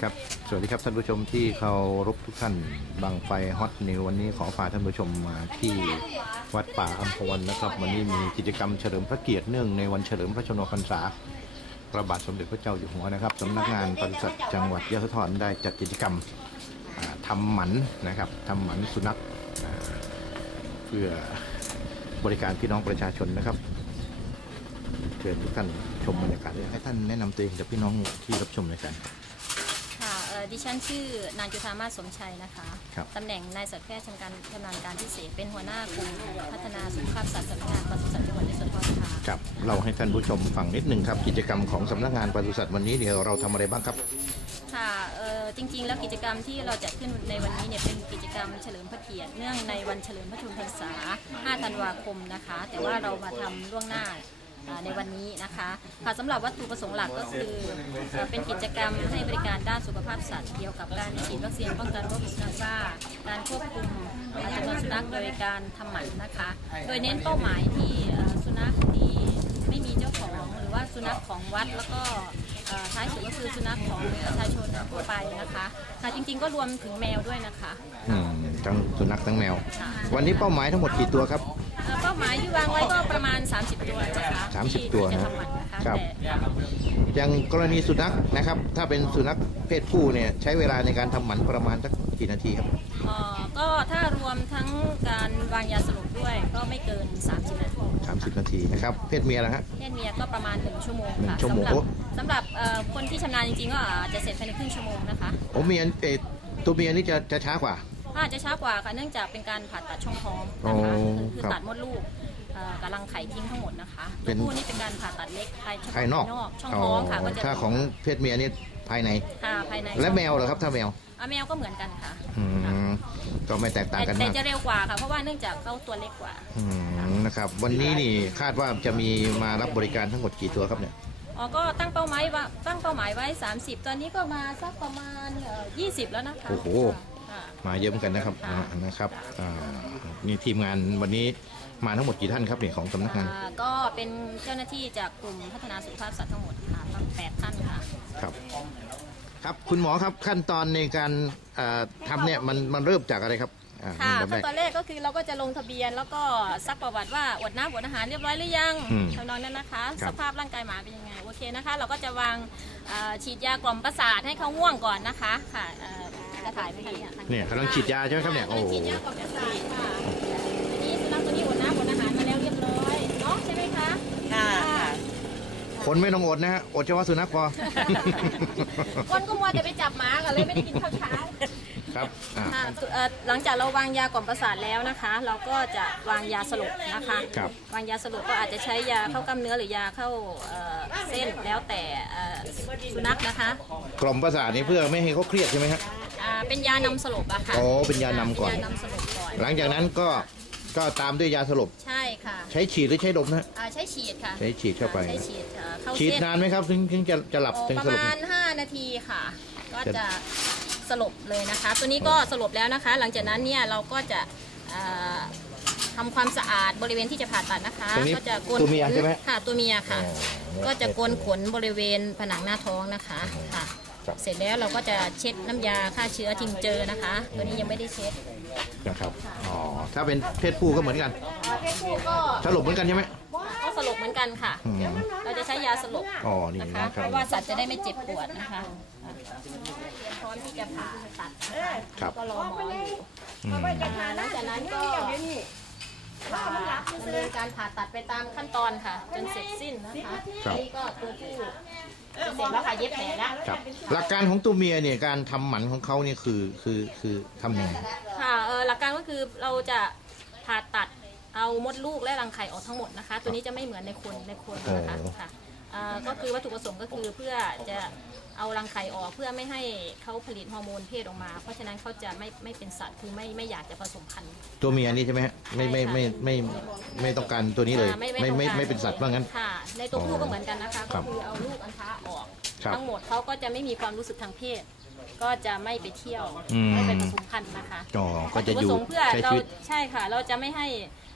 ครับสวัสดีครับท่านผู้ชมที่เคารพทุกท่านบางไฟฮอตนิววันนี้ขอพาท่านผู้ชมมาที่วัดป่าอัมพวันนะครับ วันนี้มีกิจกรรมเฉลิมพระเกียรติเนื่องในวันเฉลิมพระชนมพรรษาพระบาทสมเด็จพระเจ้าอยู่หัวนะครับสำนักงานปศุสัตว์จังหวัดยะโสธรได้จัดกิจกรรมอ่าทำหมันนะครับทำหมันสุนัขเพื่อบริการพี่น้องประชาชนนะครับเชิญทุกท่านชมบรรยากาศให้ท่านแนะนำตัวเองกับพี่น้องที่รับชมรายการ ดิฉันชื่อนางจุธามาศสมชัยนะคะครับตำแหน่งนายสัตวแพทย์ชำนาญชำนาญการพิเศษเป็นหัวหน้ากลุ่มพัฒนาสุขภาพสัตว์สำนักงานปศุสัตว์จังหวัดยโสธรค่ะครับเราให้ท่านผู้ชมฟังนิดหนึ่งครับ กิจกรรมของสำนักงานปศุสัตว์วันนี้เนี่ยเราทำอะไรบ้างครับ ค่ะเอ่อจริงๆ แล้วกิจกรรมที่เราจัดขึ้นในวันนี้เนี่ยเป็นกิจกรรมเฉลิมพระเกียรติเนื่องในวันเฉลิมพระชนมพรรษา 5 ธันวาคมนะคะ แต่ว่าเรามาทำล่วงหน้าอ่า ในวันนี้นะคะค่ะสำหรับวัตถุประสงค์หลักก็คือเป็นกิจกรรมให้บริการด้านสุขภาพสัตว์เกี่ยวกับการฉีดวัคซีนป้องกันโรคพิษสุนัขบ้าการควบคุมจำนวนสุนัขโดยการทำหมันนะคะ โดยเน้นเป้าหมายที่สุนัขที่ไม่มีเจ้าของหรือว่าสุนัขของวัดแล้วก็ ท้ายสุดก็คือสุนัขของประชาชนทั่วไปนะคะค่ะจริง ๆ ก็รวมถึงแมวด้วยนะคะอืมทั้งสุนัขทั้งแมวค่ะวันนี้เป้าหมายทั้งหมดกี่ตัวครับเอ่อเป้าหมายที่วางไว้ก็ประมาณ 30 ตัวนะคะ30ที่ตัวจะนะทำหมันนะคะครับแต่อย่างกรณีสุนัขนะครับ ถ้าเป็นสุนัขเพศผู้เนี่ยใช้เวลาในการทำหมันประมาณสักกี่นาทีครับเอ่อก็ถ้ารวมทั้งการวางยาสลบด้วยก็ไม่เกิน 30 นาที 30 นาทีนะครับเพศเมียนะฮะ เพศเมียก็ประมาณ 1 ชั่วโมงหนึ่ค่ะงชั่วโมง สำหรับโอ้สำหรับเอ่อคนที่ชำนาญจริงๆก็อาจจะเสร็จภายในครึ่งชั่วโมงนะคะโอ้เมียเออตัวเมียนี่จะจะช้ากว่าถ้าอาจจะช้ากว่าค่ะเนื่องจากเป็นการผ่าตัดช่องท้องโอ้นะคะคือคือครับตัดมดลูกเอ่อกับรังไข่ทิ้งทั้งหมดนะคะเป็ตัวนผู้นี่เป็นการผ่าตัดเล็กภายเฉพาะภายนอกช่องท้องค่ะก็จะถ้าของเพศเมียนี่ภายใน ค่ะภายในและแมวเหรอครับ ถ้าแมวอะแมวก็เหมือนกันค่ะ อืมก็ไม่แตกต่างแต่กันแต่มากจะเร็วกว่าค่ะ เพราะว่าเนื่องจากเขาตัวเล็กกว่าอืมนะครับ วันนี้นี่คาดว่าจะมีมารับบริการทั้งหมดกี่ตัวครับเนี่ยอ๋อก็ตั้งเป้าหมายว่าตั้งเป้าหมายไว้ 30 ตอนนี้ก็มาสักประมาณเอ่อ20 แล้วนะคะโอ้โห ค่ะ มาเยอะเหมือนกันนะครับค่ะอ่านะครับอ่านี่ทีมงานวันนี้มาทั้งหมดกี่ท่านครับเนี่ยของสำนักงาน อ่าก็เป็นเจ้าหน้าที่จากกลุ่มพัฒนาสุขภาพสัตว์ทั้งหมดค่ะตั้งแปดท่าน ค่ะครับ ครับคุณหมอครับขั้นตอนในการอ่าทำเนี่ยมันมันเริ่มจากอะไรครับอ่าค่ะอันดับขั้นแรกตอนแรกก็คือเราก็จะลงทะเบียนแล้วก็ซักประวัติว่าอดน้ำอดอาหารเรียบร้อยหรือยังอืมทำนองนั้นนะคะ ครับ สภาพร่างกายหมาเป็นยังไงโอเคนะคะ เราก็จะวางเอ่อฉีดยากล่อมประสาทให้เขาง่วงก่อนนะคะค่ะเอ่อจะถ่ายไหมคะเนี่ยเนี่ยกำลังฉีดยาใช่ไหมครับเนี่ยกำโอ้ลังฉีดยากล่อมประสาทค่ะอันนี้สุนัขตัวนี้อดน้ำอดอาหารมาแล้วเรียบร้อยเนาะใช่ไหมคะ ค่ะ คนไม่ต้องอดนะฮะ อดเฉพาะสุนัขพอ คนก็มัวแต่ไปจับหมากันเลยไม่ได้กินข้าวเช้าครับอ่า ค่ะเอ่อหลังจากเราวางยากล่อมประสาทแล้วนะคะ เราก็จะวางยาสลบนะคะ ครับ วางยาสลบก็อาจจะใช้ยาเข้ากล้ามเนื้อหรือยาเข้าเอ่อเส้นแล้วแต่เอ่อสุนัขนะคะกล่อมประสาทนี่เพื่อไม่ให้เขาเครียดใช่ไหมฮะ อ่าเป็นยานำสลบอะค่ะโอ้เป็นยานำก่อน เป็ยานำสลบก่อน หลังจากนั้นก็ ก็ตามด้วยยาสลบ ใช่ค่ะใช้ฉีดหรือใช้ดมนะฮะ อ่าใช้ฉีดค่ะใช้ฉีดเข้าไป ใช้ฉีดเอ่อเข้าฉีดเส้นนานไหมครับถึงถึงจะจะหลับโอ้ถึงประสลบ มาณ 5 นาทีค่ะ ก็จะสลบเลยนะคะ ตัวนี้ก็สลบแล้วนะคะ หลังจากนั้นเนี่ยเราก็จะเอ่อทำความสะอาดบริเวณที่จะผ่าตัดนะคะตรงนี้ก็จะโกนตัวเมียใช่ไหมค่ะ ตัวเมียค่ะ อ๋อก็จะโกนขนบริเวณผนังหน้าท้องนะคะค่ะ ครับ เสร็จแล้วเราก็จะเช็ดน้ำยาฆ่าเชื้อทิงเจอนะคะ ตัวนี้ยังไม่ได้เช็ด นะครับ อ๋อ ถ้าเป็นเพศผู้ก็เหมือนกันเพศผู้ก็สลบเหมือนกันใช่ไหมก็สลบเหมือนกันค่ะ อืมเราจะใช้ยาสลบอ๋อ นี่นะนะครับคะเพราะว่าสัตว์จะได้ไม่เจ็บปวดนะคะเตรียมพร้อมที่จะผ่าตัดนะคะครับ ก็รอหมออยู่อืมอ่าหลังจากนั้นก็ผ่าดำเนินการผ่าตัดไปตามขั้นตอนค่ะ จนเสร็จสิ้นนะคะครับ นี่ก็ตัวผู้จะเสร็จแล้วค่ะเย็บแผลแล้วครับ หลักการของตัวเมียเนี่ย การทำหมันของเขาเนี่ยคือ คือ คือทำยังไงค่ะเออ หลักการก็คือเราจะผ่าตัดเอามดลูกและรังไข่ออกทั้งหมดนะคะ ตัวนี้จะไม่เหมือนในคนในคนนะคะโอ้ค่ะอ่าก็คือวัตถุประสงค์ก็คือเพื่อจะเอารังไข่ออกเพื่อไม่ให้เขาผลิตฮอร์โมนเพศออกมา เพราะฉะนั้นเขาจะไม่ไม่เป็นสัตว์คือไม่ไม่อยากจะผสมพันธุ์ ตัวเมียนี่ใช่ไหมฮะไม่ไม่ไม่ไม่ไม่ต้องการตัวนี้เลยอ่าไม่ต้ไม่องการไม่เป็นสัตว์ว่างั้น ค่ะ ในตัวผู้อ๋อก็เหมือนกันนะคะ ครัก็บคือเอาลูกอันทะออก ครับ ทั้งหมดเขาก็จะไม่มีความรู้สึกทางเพศ ก็จะไม่ไปเที่ยวอืม ไม่ไปผสมพันธุ์นะคะอ๋อก็จะอยู่วัตถุประสงค์เพื่อใช้เราชีวิต ใช่ค่ะ เราจะไม่ให้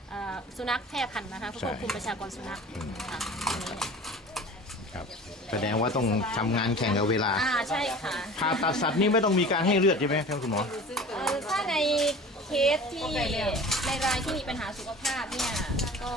เอ่อสุนัขแพร่พันธุ์นะคะเพื่อใช่ควบคุมประชากรสุนัขอืมค่ะตรงนี้เนี่ยครับแสดงว่าต้องทำงานแข่งกับเวลาอ่าใช่ค่ะ ผ่าตัดสัตว์นี่ไม่ต้องมีการให้เลือดใช่ไหมท่านคุณหมอ เอ่อถ้าในเคสที่ในรายที่มีปัญหาสุขภาพเนี่ยก็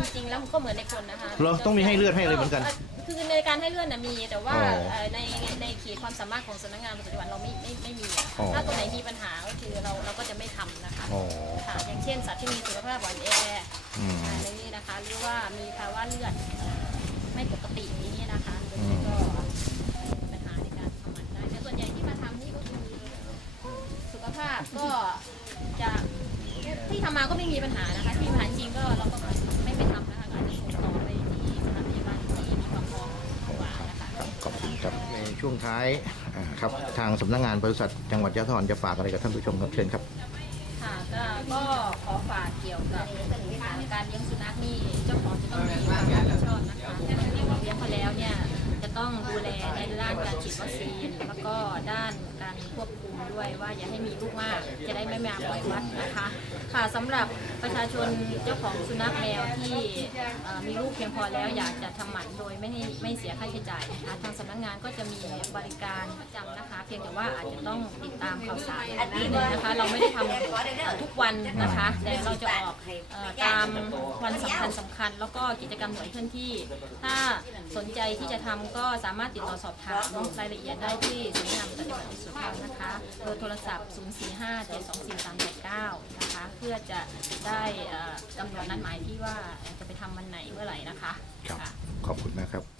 จริงๆแล้วมันก็เหมือนในคนนะคะเหรอต้องมีให้เลือดให้เลยเหมือนกันคือในการให้เลือดนะมี แต่ว่าอ๋อเอ่อในในขีดความสามารถของสำนักงานปฏิบัติเราไม่ไม่ไม่มีอ๋อ ถ้าตัวไหนมีปัญหาก็คือเราเราก็จะไม่ทำนะคะอ๋อค่ะอย่างเช่นสัตว์ที่มีสุขภาพอ่อนแออืม อะไรนี้นะคะ หรือว่ามีภาวะเลือดเอ่อไม่ปกติอย่างนี้นะคะอืมก็มีปัญหาในการทำมันได้แต่ส่วนใหญ่ที่มาทำนี่ก็คือสุขภาพก็จะที่ทำมาก็ไม่มีปัญหานะคะ ช่วงท้ายครับทางสำนักงานบริษัทจังหวัดยะโสธรจะฝากอะไรกับท่านผู้ชมครับเชิญครับค่ะก็ขอฝากเกี่ยวกับการเลี้ยงสุนัขนี่เจ้าของจะต้องมีความรับผิดชอบนะคะเลี้ยงเขาแล้วเนี่ยจะต้องดูแลในด้านการฉีดวัคซีนแล้วก็ด้านการควบคุมด้วยว่าอย่าให้มีลูกมาก จะได้ไม่มาปล่อยวัดนะคะ ค่ะสำหรับ ประชาชนเจ้าของสุนัขแมวที่มีลูกเพียงพอแล้วอยากจะทำหมันโดยไม่ให้ไม่เสียค่าใช้จ่ายนะคะทางสำนักงานก็จะมีบริการประจำนะคะ เพียงแต่ว่าอาจจะต้องติดตามข่าวสารนิดนึงนะคะ เราไม่ได้ทำทุกวันนะคะ แต่เราจะออกตามวันสำคัญสำคัญ แล้วก็กิจกรรมหน่วยเคลื่อนที่ ถ้าสนใจที่จะทำก็สามารถติดต่อสอบถามรายละเอียดได้ที่สำนักงานปฏิบัติสุขภาพนะคะเบอร์โทรศัพท์ 045-724-389 นะคะ เพื่อจะได้เอ่อกำหนดนัดหมายที่ว่าจะไปทำวันไหนเมื่อไหร่นะคะ ครับ ค่ะ ขอบคุณนะครับ